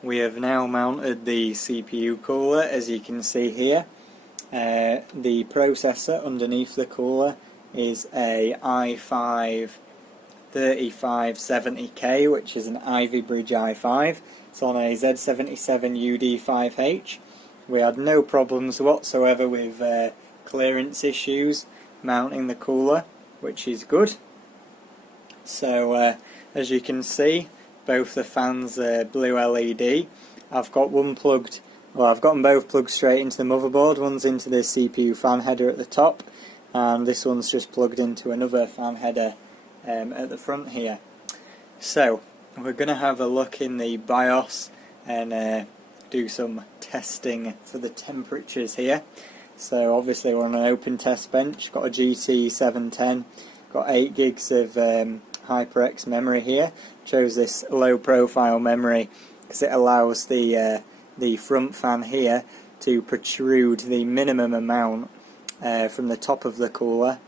We have now mounted the CPU cooler, as you can see here. The processor underneath the cooler is a i5 3570K, which is an Ivy Bridge i5. It's on a Z77 UD5H. We had no problems whatsoever with clearance issues mounting the cooler, which is good. So as you can see, both the fans are blue LED. I've got one plugged, well, I've got them both plugged straight into the motherboard. One's into the CPU fan header at the top, and this one's just plugged into another fan header at the front here. So we're going to have a look in the BIOS and do some testing for the temperatures here. So obviously we're on an open test bench, got a GT710, got 8 gigs of HyperX memory here. Chose this low profile memory because it allows the front fan here to protrude the minimum amount from the top of the cooler.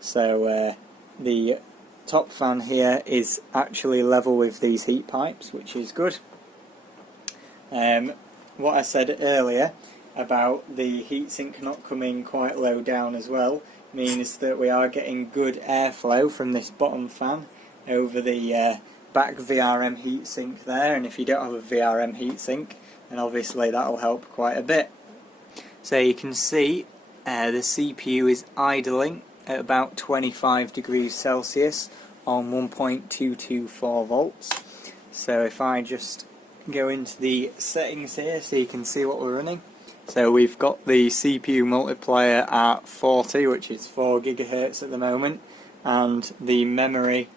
So the top fan here is actually level with these heat pipes, which is good. What I said earlier about the heatsink not coming quite low down as well means that we are getting good airflow from this bottom fan over the back VRM heatsink there, and if you don't have a VRM heatsink, then obviously that will help quite a bit. So you can see the CPU is idling at about 25 degrees Celsius on 1.224 volts. So if I just go into the settings here so you can see what we're running. So we've got the CPU multiplier at 40, which is 4 Gigahertz at the moment, and the memory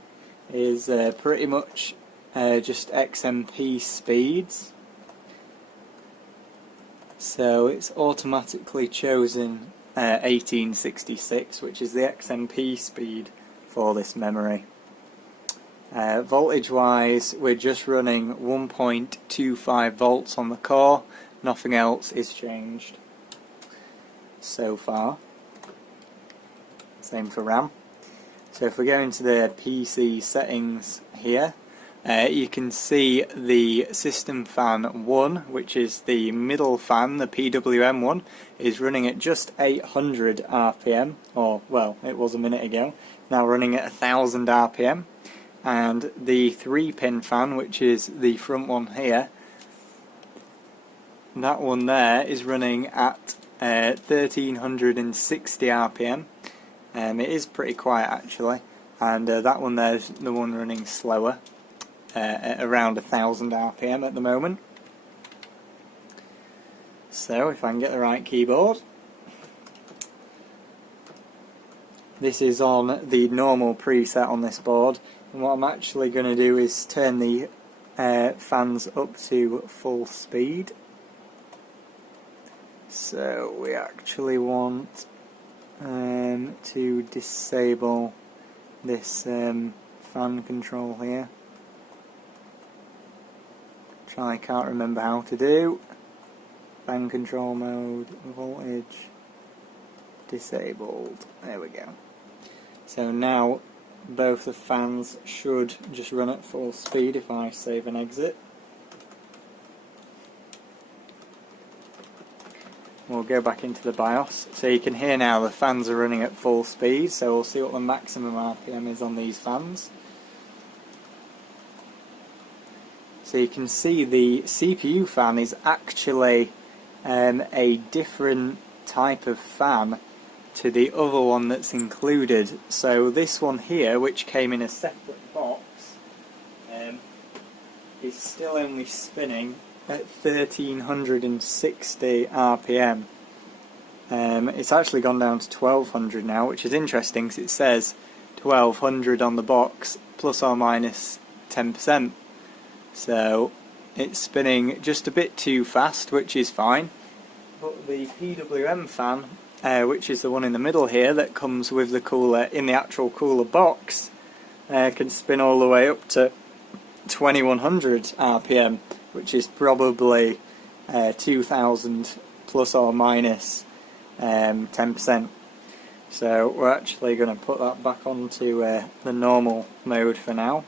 is pretty much just XMP speeds. So it's automatically chosen 1866, which is the XMP speed for this memory. Voltage wise, we're just running 1.25 volts on the core, nothing else is changed so far. Same for RAM. So if we go into the PC settings here, you can see the system fan 1, which is the middle fan, the PWM one, is running at just 800 RPM, or well, it was a minute ago, now running at 1000 RPM. And the 3-pin fan, which is the front one here, that one there is running at 1360 RPM. It is pretty quiet actually, and that one there is the one running slower, at around 1000 RPM at the moment. So if I can get the right keyboard, this is on the normal preset on this board, and what I'm actually going to do is turn the fans up to full speed. So we actually want to disable this fan control here, which I can't remember how to do. Fan control mode, voltage, disabled. There we go. So now both the fans should just run at full speed if I save and exit. We'll go back into the BIOS. So you can hear now the fans are running at full speed, so we'll see what the maximum RPM is on these fans. So you can see the CPU fan is actually a different type of fan to the other one that's included. So this one here, which came in a separate box, is still only spinning at 1360 RPM. It's actually gone down to 1200 now, which is interesting because it says 1200 on the box, plus or minus 10%. So it's spinning just a bit too fast, which is fine. But the PWM fan, which is the one in the middle here that comes with the cooler in the actual cooler box, can spin all the way up to 2100 RPM, which is probably 2000 plus or minus 10%. So we're actually going to put that back onto the normal mode for now.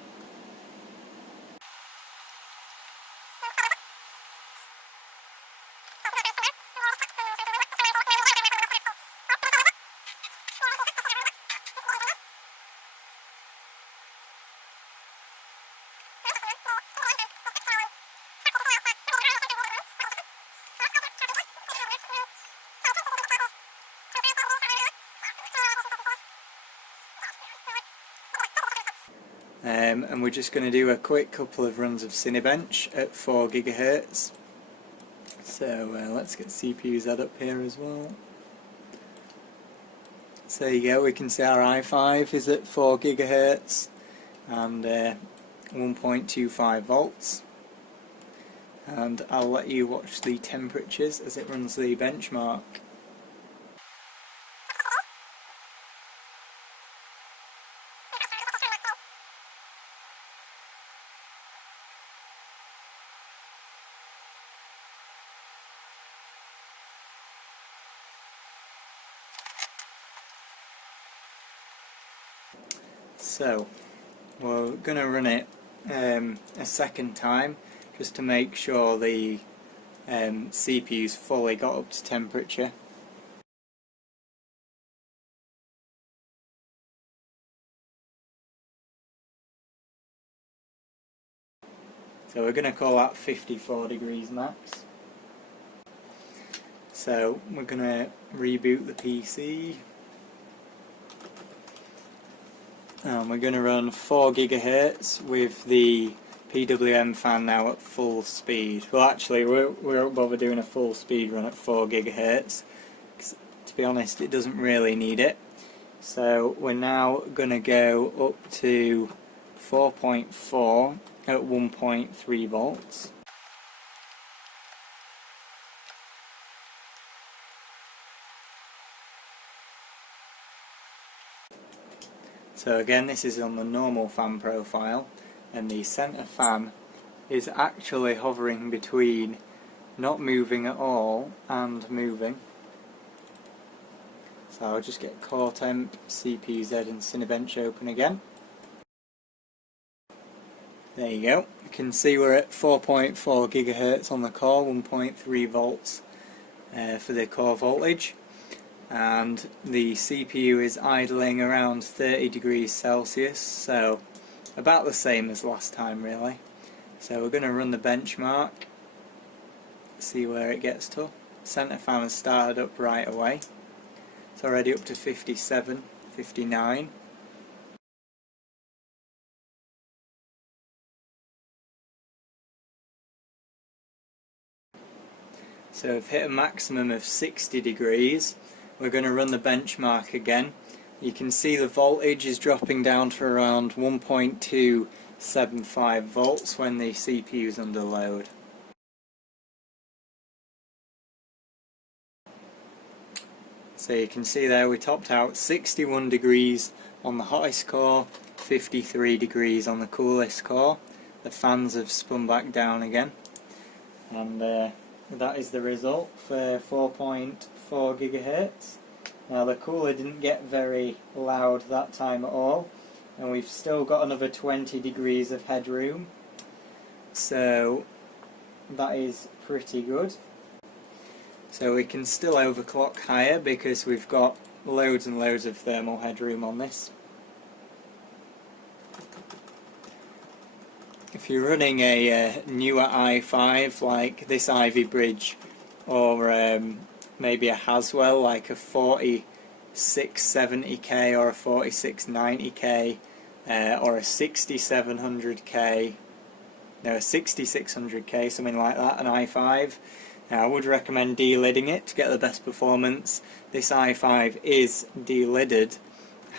And we're just going to do a quick couple of runs of Cinebench at 4 GHz. So let's get CPU Z up here as well. So there you go, we can see our i5 is at 4 GHz and 1.25 volts. And I'll let you watch the temperatures as it runs the benchmark. So we're going to run it a second time just to make sure the CPU's fully got up to temperature. So we're going to call that 54 degrees max. So we're going to reboot the PC. We're going to run 4 GHz with the PWM fan now at full speed. Well, actually, we won't bother doing a full speed run at 4 GHz. 'Cause, to be honest, it doesn't really need it. So we're now going to go up to 4.4 at 1.3 volts. So again, this is on the normal fan profile, and the centre fan is actually hovering between not moving at all and moving. So I'll just get core temp, CPU Z and Cinebench open again. There you go. You can see we're at 4.4 GHz on the core, 1.3 volts for the core voltage. And the CPU is idling around 30 degrees Celsius, so about the same as last time really. So we're going to run the benchmark, see where it gets to. Centre fan has started up right away. It's already up to 57, 59. So we've hit a maximum of 60 degrees. We're going to run the benchmark again. You can see the voltage is dropping down to around 1.275 volts when the CPU is under load. So you can see there we topped out 61 degrees on the hottest core, 53 degrees on the coolest core. The fans have spun back down again, and that is the result for 4.4 GHz. Now the cooler didn't get very loud that time at all, and we've still got another 20 degrees of headroom, so that is pretty good. So we can still overclock higher because we've got loads and loads of thermal headroom on this. If you're running a newer i5 like this Ivy Bridge, or maybe a Haswell like a 4670K or a 4690K or a 6700K, no, a 6600K, something like that, an i5, I would recommend delidding it to get the best performance. This i5 is delidded,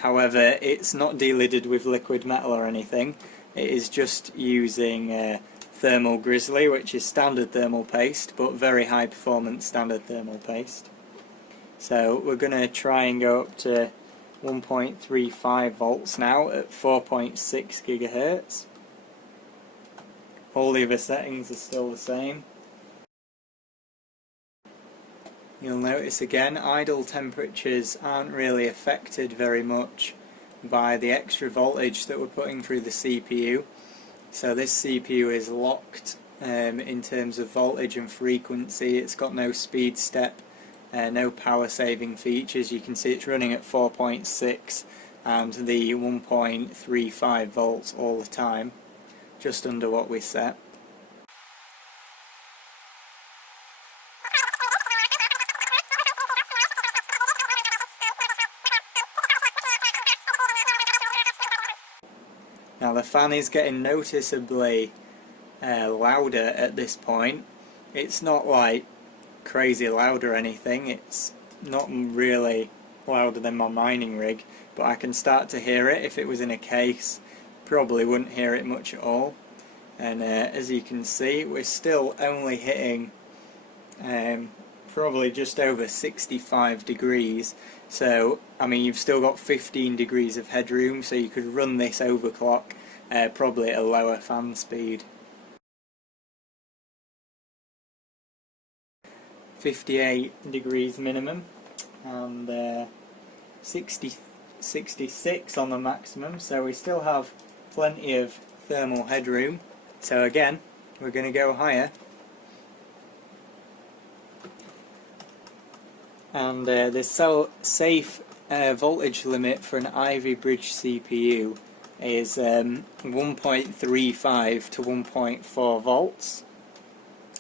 however it's not delidded with liquid metal or anything. It is just using thermal grizzly, which is standard thermal paste, but very high performance standard thermal paste. So we're going to try and go up to 1.35 volts now at 4.6 GHz. All the other settings are still the same. You'll notice again, idle temperatures aren't really affected very much by the extra voltage that we're putting through the CPU. So this CPU is locked in terms of voltage and frequency. It's got no speed step, no power saving features. You can see it's running at 4.6 and the 1.35 volts all the time, just under what we set. Now the fan is getting noticeably louder at this point. It's not like crazy loud or anything, it's not really louder than my mining rig, but I can start to hear it. If it was in a case, probably wouldn't hear it much at all. And as you can see, we're still only hitting probably just over 65 degrees. So I mean, you've still got 15 degrees of headroom, so you could run this overclock probably at a lower fan speed. 58 degrees minimum and 66 on the maximum, so we still have plenty of thermal headroom. So again, we're going to go higher. And the safe voltage limit for an Ivy Bridge CPU is 1.35 to 1.4 volts.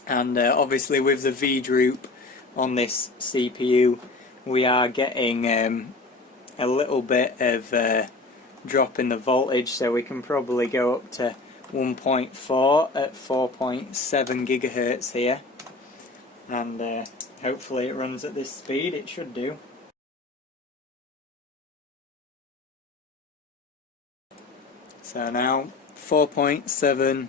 And obviously with the V droop on this CPU, we are getting a little bit of drop in the voltage, so we can probably go up to 1.4 at 4.7 gigahertz here. And hopefully it runs at this speed. It should do. So now 4.7,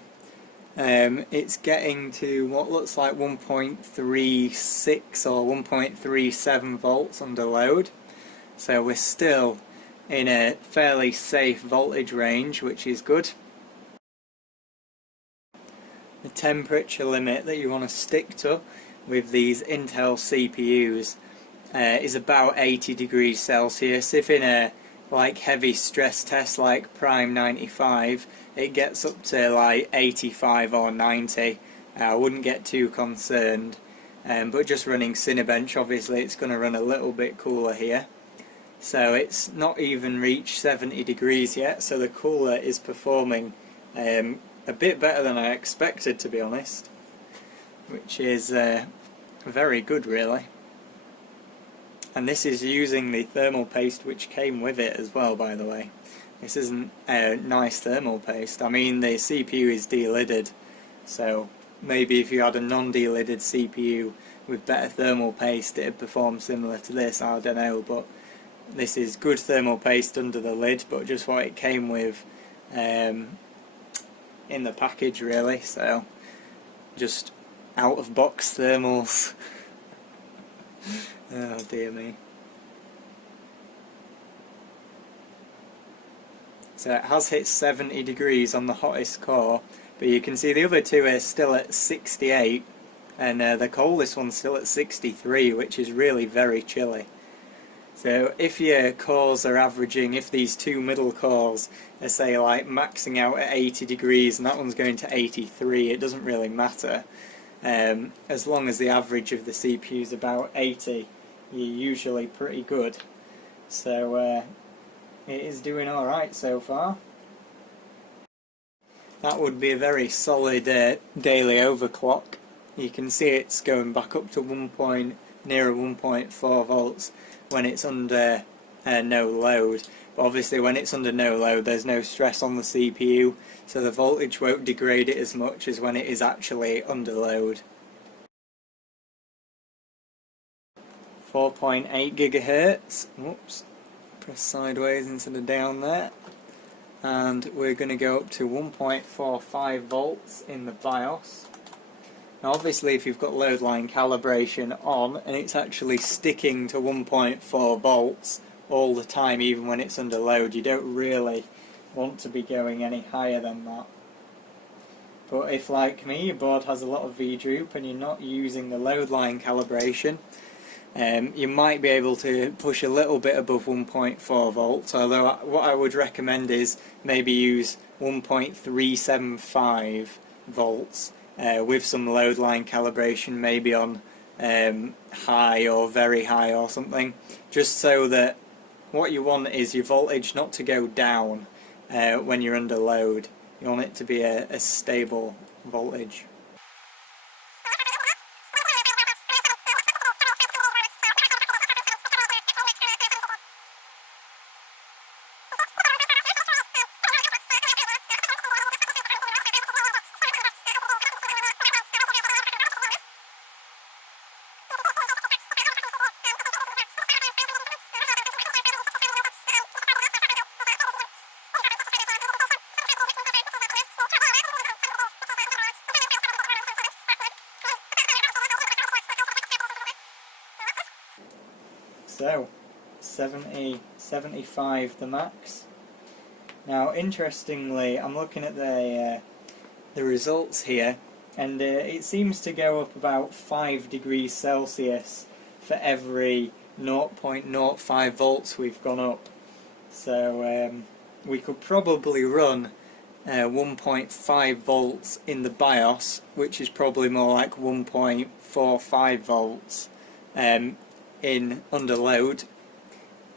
it's getting to what looks like 1.36 or 1.37 volts under load. So we're still in a fairly safe voltage range, which is good. The temperature limit that you want to stick to with these Intel CPUs is about 80 degrees Celsius. If in a heavy stress test like Prime 95, it gets up to like 85 or 90. I wouldn't get too concerned, but just running Cinebench, obviously it's going to run a little bit cooler here. So it's not even reached 70 degrees yet, so the cooler is performing a bit better than I expected, to be honest, which is very good really. And this is using the thermal paste which came with it as well, by the way. This isn't a nice thermal paste. I mean, the CPU is de-lidded, so maybe if you had a non-de-lidded CPU with better thermal paste it'd perform similar to this, I don't know, but this is good thermal paste under the lid, but just what it came with in the package really, so just out of box thermals. Oh dear me. So it has hit 70 degrees on the hottest core, but you can see the other two are still at 68, and the coldest one's still at 63, which is really very chilly. So if your cores are averaging, if these two middle cores are say like maxing out at 80 degrees and that one's going to 83, it doesn't really matter. As long as the average of the CPU is about 80, you're usually pretty good. So it is doing alright so far. That would be a very solid daily overclock. You can see it's going back up to nearer 1.4 volts when it's under no load. But obviously when it's under no load there's no stress on the CPU, so the voltage won't degrade it as much as when it is actually under load. 4.8 gigahertz. Whoops. Press sideways instead of down there. And we're going to go up to 1.45 volts in the BIOS. Now obviously if you've got load line calibration on and it's actually sticking to 1.4 volts all the time, even when it's under load, you don't really want to be going any higher than that. But if, like me, your board has a lot of V-droop and you're not using the load line calibration, you might be able to push a little bit above 1.4 volts, although what I would recommend is maybe use 1.375 volts with some load line calibration, maybe on high or very high or something, just so that what you want is your voltage not to go down when you're under load. You want it to be a stable voltage. So, 75 the max. Now, interestingly, I'm looking at the results here, and it seems to go up about 5 degrees Celsius for every 0.05 volts we've gone up. So we could probably run 1.5 volts in the BIOS, which is probably more like 1.45 volts in under load,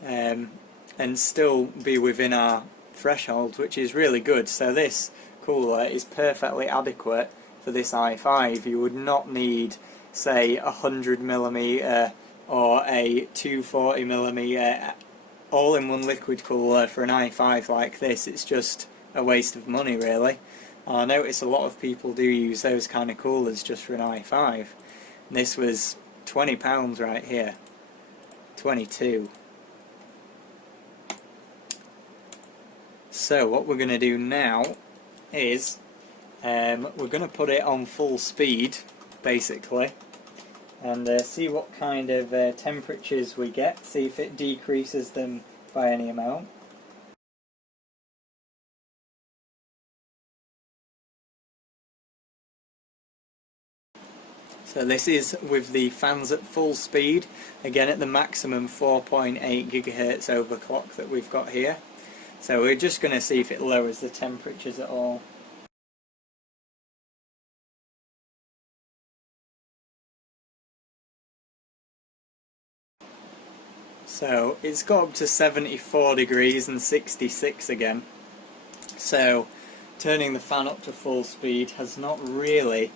and still be within our threshold, which is really good. So this cooler is perfectly adequate for this i5. You would not need, say, a 100mm or a 240mm all-in-one liquid cooler for an i5 like this. It's just a waste of money, really. I notice a lot of people do use those kind of coolers just for an i5. And this was £20 right here. 22. So what we're going to do now is we're going to put it on full speed, basically, and see what kind of temperatures we get, see if it decreases them by any amount. So this is with the fans at full speed, again at the maximum 4.8 Gigahertz overclock that we've got here. So we're just going to see if it lowers the temperatures at all. So it's got up to 74 degrees and 66 again. So turning the fan up to full speed has not really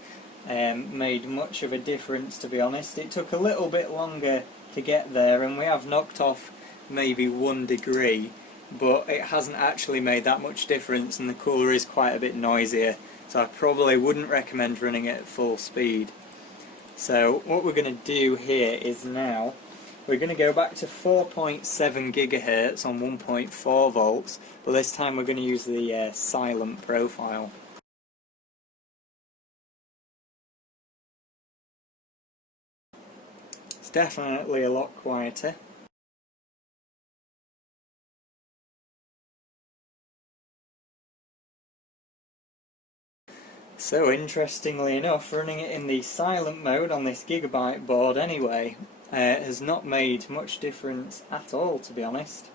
made much of a difference, to be honest. It took a little bit longer to get there, and we have knocked off maybe 1 degree, but it hasn't actually made that much difference, and the cooler is quite a bit noisier, so I probably wouldn't recommend running it at full speed. So what we're going to do here is now we're going to go back to 4.7 gigahertz on 1.4 volts, but this time we're going to use the silent profile. It's definitely a lot quieter. So interestingly enough, running it in the silent mode on this Gigabyte board anyway has not made much difference at all, to be honest.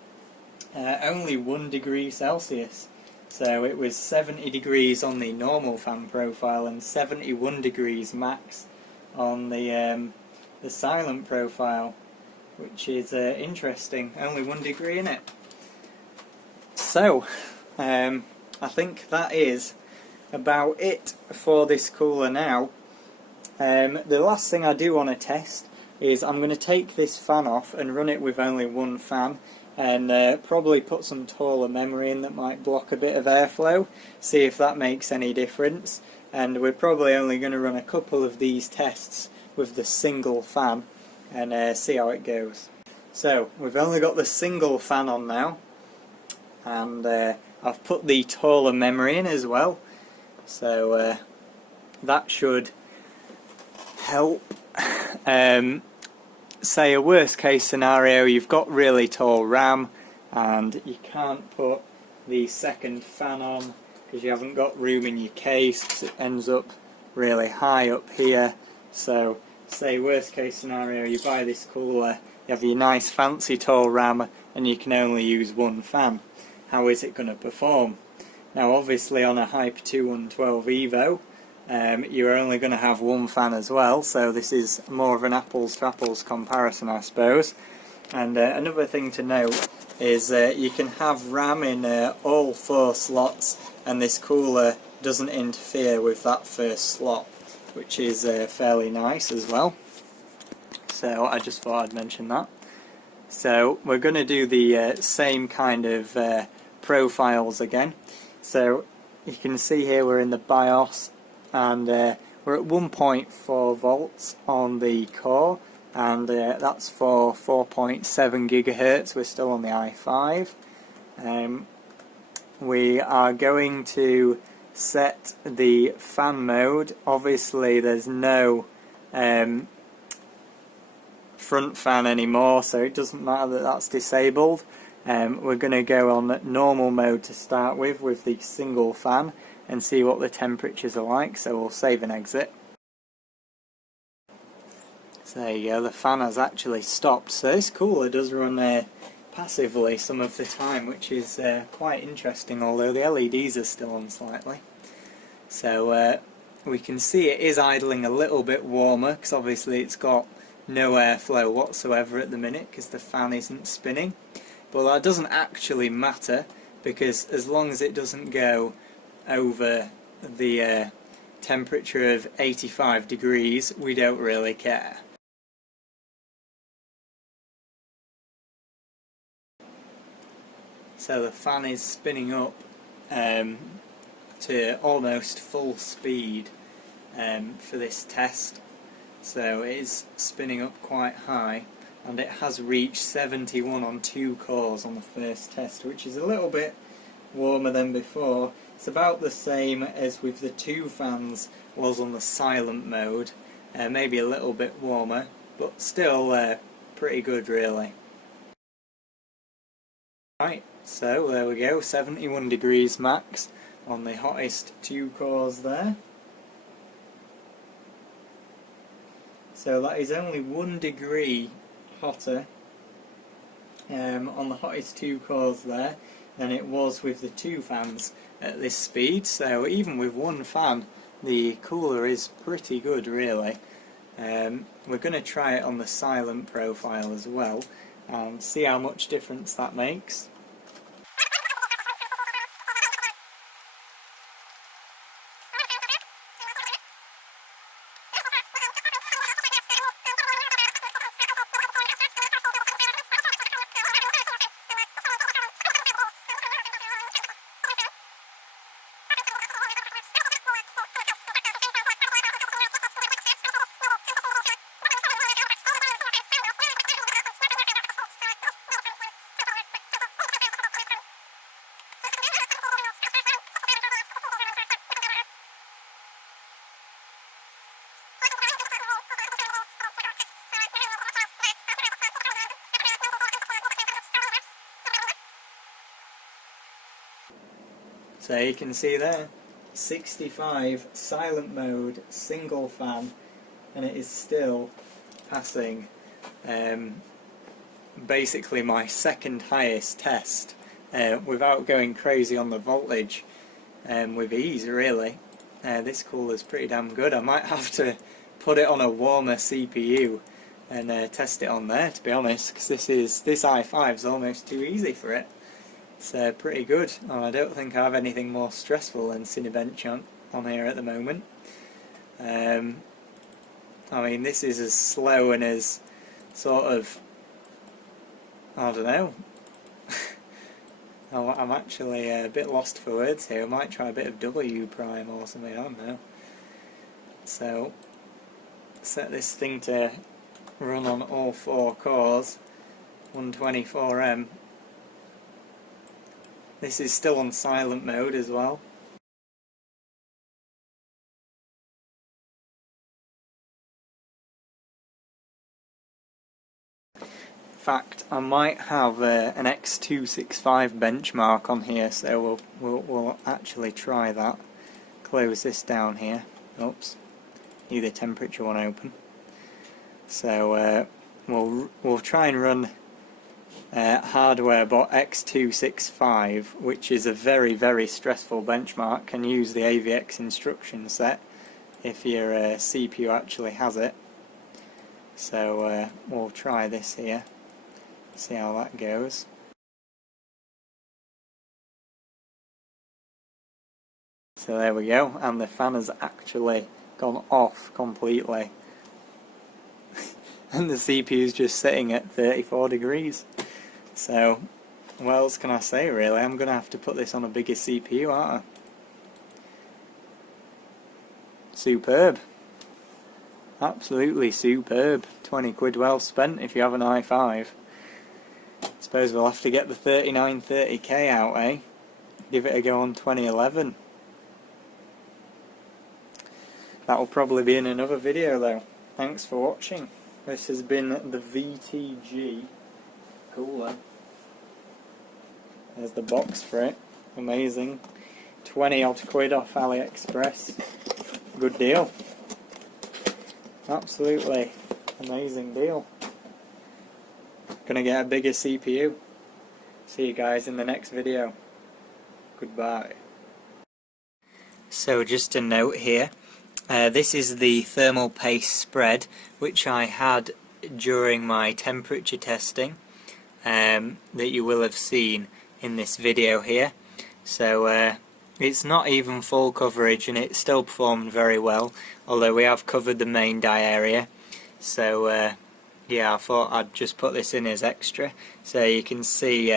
Only 1 degree Celsius. So it was 70 degrees on the normal fan profile and 71 degrees max on the silent profile, which is interesting. Only 1 degree in it. So I think that is about it for this cooler now. The last thing I do want to test is I'm going to take this fan off and run it with only one fan, and probably put some taller memory in that might block a bit of airflow, see if that makes any difference. And we're probably only going to run a couple of these tests with the single fan and see how it goes. So we've only got the single fan on now, and I've put the taller memory in as well, so that should help. Say a worst case scenario, you've got really tall RAM and you can't put the second fan on because you haven't got room in your case, because it ends up really high up here. So say worst case scenario, you buy this cooler, you have your nice fancy tall RAM and you can only use one fan. How is it going to perform? Now obviously on a Hyper 2112 Evo, you're only going to have one fan as well, so this is more of an apples to apples comparison, I suppose. And another thing to note is you can have RAM in all 4 slots, and this cooler doesn't interfere with that first slot, which is fairly nice as well. So I just thought I'd mention that. So we're going to do the same kind of profiles again. So you can see here we're in the BIOS, and we're at 1.4 volts on the core, and that's for 4.7 gigahertz. We're still on the i5. We are going to set the fan mode. Obviously there's no front fan anymore, so it doesn't matter that that's disabled. We're going to go on normal mode to start with the single fan, and see what the temperatures are like. So we'll save and exit. So there you go, the fan has actually stopped. So this cooler does run passively some of the time, which is quite interesting, although the LEDs are still on slightly. So we can see it is idling a little bit warmer, because obviously it's got no airflow whatsoever at the minute because the fan isn't spinning. But that doesn't actually matter, because as long as it doesn't go over the temperature of 85 degrees, we don't really care. So the fan is spinning up to almost full speed for this test. So it is spinning up quite high, and it has reached 71 on 2 cores on the first test, which is a little bit warmer than before. It's about the same as with the 2 fans was on the silent mode, maybe a little bit warmer, but still pretty good really. Right, so there we go, 71 degrees max on the hottest 2 cores there. So that is only 1 degree hotter on the hottest 2 cores there than it was with the 2 fans at this speed. So even with 1 fan, the cooler is pretty good really. We're going to try it on the silent profile as well and see how much difference that makes. So you can see there, 65 silent mode, single fan, and it is still passing basically my second highest test without going crazy on the voltage, with ease really. This cooler is pretty damn good. I might have to put it on a warmer CPU and test it on there, to be honest, because this i5 is almost too easy for it. It's pretty good, and I don't think I have anything more stressful than Cinebench on here at the moment. I mean, this is as slow and as sort of, I don't know, I'm actually a bit lost for words here. I might try a bit of W prime or something, I don't know. So, set this thing to run on all 4 cores, 124M. This is still on silent mode as well. In fact, I might have an X265 Benchmark on here, so we'll actually try that. Close this down here. Oops, need the temperature one open. So we'll try and run hardware bot X265, which is a very stressful benchmark, and use the AVX instruction set if your CPU actually has it. So we'll try this here, see how that goes. So there we go, and the fan has actually gone off completely. And the CPU is just sitting at 34 degrees. So what else can I say really? I'm going to have to put this on a bigger CPU, aren't I? Superb. Absolutely superb. 20 quid well spent if you have an i5. Suppose we'll have to get the 3930K out, eh? Give it a go on 2011. That'll probably be in another video though. Thanks for watching. This has been the VTG cooler. There's the box for it. Amazing. 20 odd quid off AliExpress. Good deal. Absolutely amazing deal. Gonna get a bigger CPU. See you guys in the next video. Goodbye. So just a note here. This is the thermal paste spread which I had during my temperature testing that you will have seen in this video here. So it's not even full coverage and it still performed very well, although we have covered the main die area. So yeah, I thought I'd just put this in as extra so you can see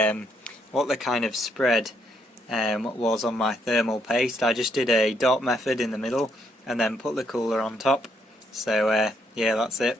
what the kind of spread was on my thermal paste. I just did a dot method in the middle and then put the cooler on top. So yeah, that's it.